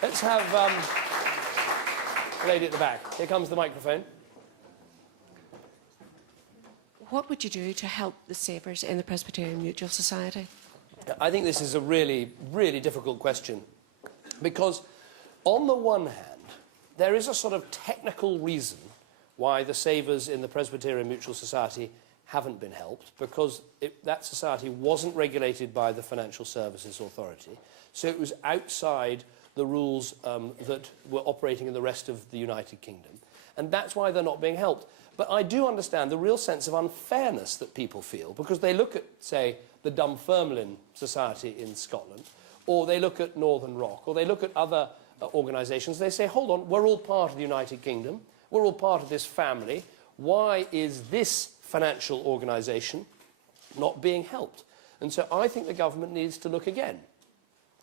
Let's have the lady at the back. Here comes the microphone. What would you do to help the savers in the Presbyterian Mutual Society? I think this is a really, really difficult question because, on the one hand, there is a sort of technical reason why the savers in the Presbyterian Mutual Society haven't been helped, because that society wasn't regulated by the Financial Services Authority, so it was outside the rules that were operating in the rest of the United Kingdom, and that's why they're not being helped. But I do understand the real sense of unfairness that people feel, because they look at, say, the Dunfermline Society in Scotland, or they look at Northern Rock, or they look at other organisations, they say, hold on, we're all part of the United Kingdom, we're all part of this family, why is this financial organisation not being helped? And so I think the government needs to look again.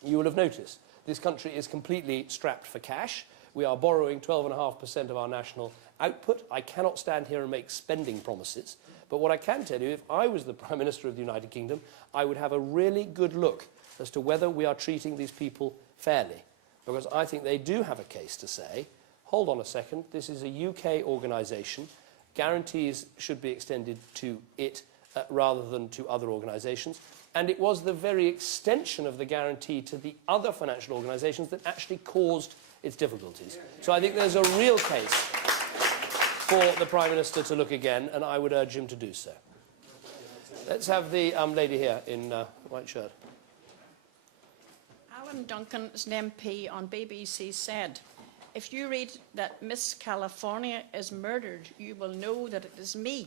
You will have noticed, this country is completely strapped for cash. We are borrowing 12.5% of our national output. I cannot stand here and make spending promises. But what I can tell you, if I was the Prime Minister of the United Kingdom, I would have a really good look as to whether we are treating these people fairly. Because I think they do have a case to say, hold on a second, this is a UK organisation. Guarantees should be extended to it rather than to other organisations. And it was the very extension of the guarantee to the other financial organisations that actually caused its difficulties. So I think there's a real case for the Prime Minister to look again, and I would urge him to do so. Let's have the lady here in white shirt. Alan Duncan is an MP on BBC said, if you read that Miss California is murdered, you will know that it is me.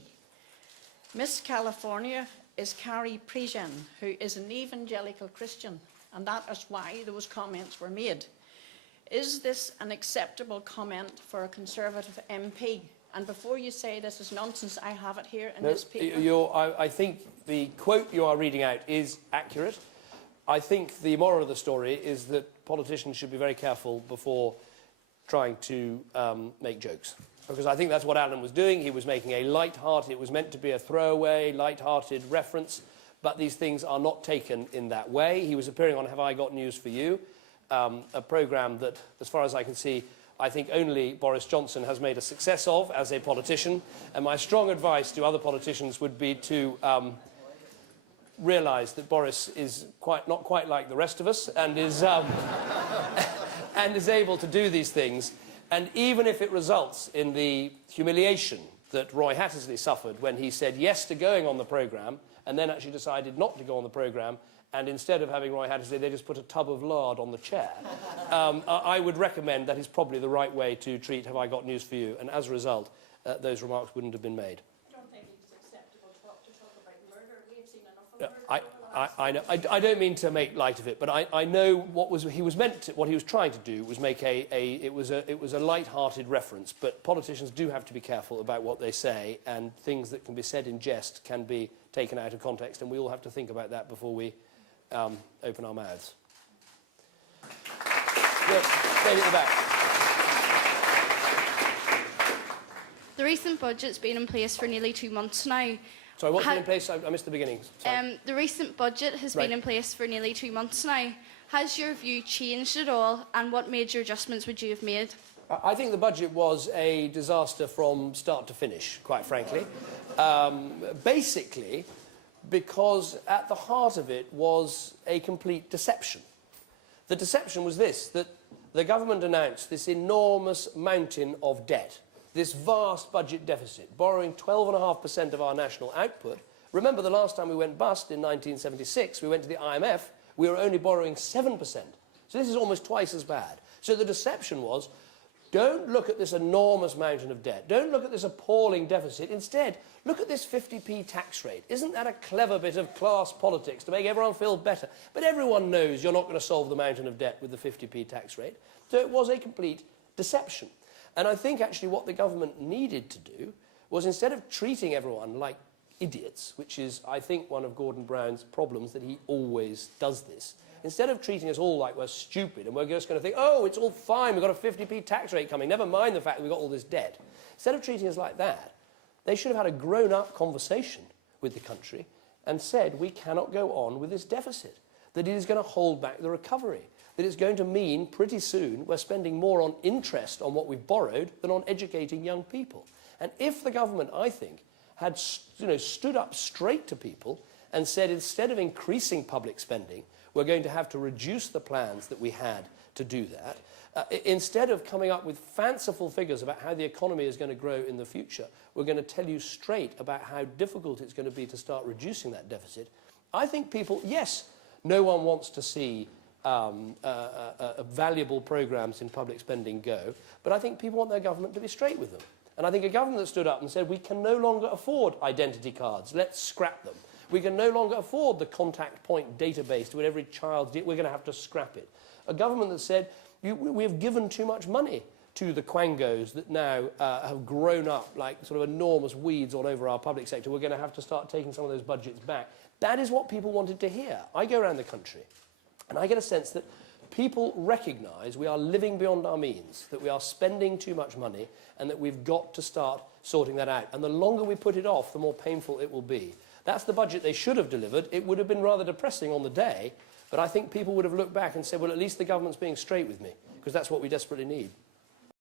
Miss California is Carrie Prejean, who is an evangelical Christian, and that is why those comments were made. Is this an acceptable comment for a Conservative MP? And before you say this is nonsense, I have it here in this paper. I think the quote you are reading out is accurate. I think the moral of the story is that politicians should be very careful before trying to make jokes. Because I think that's what Alan was doing. He was making a light-hearted, it was meant to be a throwaway, light-hearted reference, but these things are not taken in that way. He was appearing on Have I Got News for You, a programme that, as far as I can see, I think only Boris Johnson has made a success of as a politician. And my strong advice to other politicians would be to realise that Boris is not quite like the rest of us and is, and is able to do these things. And even if it results in the humiliation that Roy Hattersley suffered when he said yes to going on the programme and then actually decided not to go on the programme, and instead of having Roy Hattersley, they just put a tub of lard on the chair. I would recommend that is probably the right way to treat Have I Got News for You, and as a result, those remarks wouldn't have been made. I don't think it's acceptable to talk about murder. We've seen enough of murder. I know. I don't mean to make light of it, but I know what he was trying to do was make it was a light-hearted reference. But politicians do have to be careful about what they say, and things that can be said in jest can be taken out of context, and we all have to think about that before we open our mouths. Lady at the back. The recent budget's been in place for nearly 2 months now. Sorry, what's been in place? I missed the beginning. The recent budget has been in place for nearly 2 months now. Has your view changed at all, and what major adjustments would you have made? I think the budget was a disaster from start to finish, quite frankly. Basically, because at the heart of it was a complete deception. The deception was this, that the government announced this enormous mountain of debt, this vast budget deficit, borrowing 12.5% of our national output. Remember, the last time we went bust in 1976, we went to the IMF, we were only borrowing 7%. So this is almost twice as bad. So the deception was, don't look at this enormous mountain of debt. Don't look at this appalling deficit. Instead, look at this 50p tax rate. Isn't that a clever bit of class politics to make everyone feel better? But everyone knows you're not going to solve the mountain of debt with the 50p tax rate. So it was a complete deception. And I think actually what the government needed to do was, instead of treating everyone like idiots, which is, I think, one of Gordon Brown's problems, that he always does this, instead of treating us all like we're stupid and we're just going to think, oh, it's all fine, we've got a 50p tax rate coming, never mind the fact that we've got all this debt. Instead of treating us like that, they should have had a grown-up conversation with the country and said, we cannot go on with this deficit, that it is going to hold back the recovery. that it's going to mean pretty soon we're spending more on interest on what we've borrowed than on educating young people. And if the government, I think, had stood up straight to people and said, instead of increasing public spending, we're going to have to reduce the plans that we had to do that, instead of coming up with fanciful figures about how the economy is going to grow in the future, we're going to tell you straight about how difficult it's going to be to start reducing that deficit. I think people, yes, no one wants to see valuable programmes in public spending go, but I think people want their government to be straight with them. And I think a government that stood up and said, we can no longer afford identity cards, let's scrap them. We can no longer afford the contact point database with every child, we're going to have to scrap it. A government that said, we have given too much money to the quangos that now have grown up like sort of enormous weeds all over our public sector. We're going to have to start taking some of those budgets back. That is what people wanted to hear. I go around the country and I get a sense that people recognise we are living beyond our means, that we are spending too much money, and that we've got to start sorting that out. And the longer we put it off, the more painful it will be. That's the budget they should have delivered. It would have been rather depressing on the day, but I think people would have looked back and said, well, at least the government's being straight with me, because that's what we desperately need.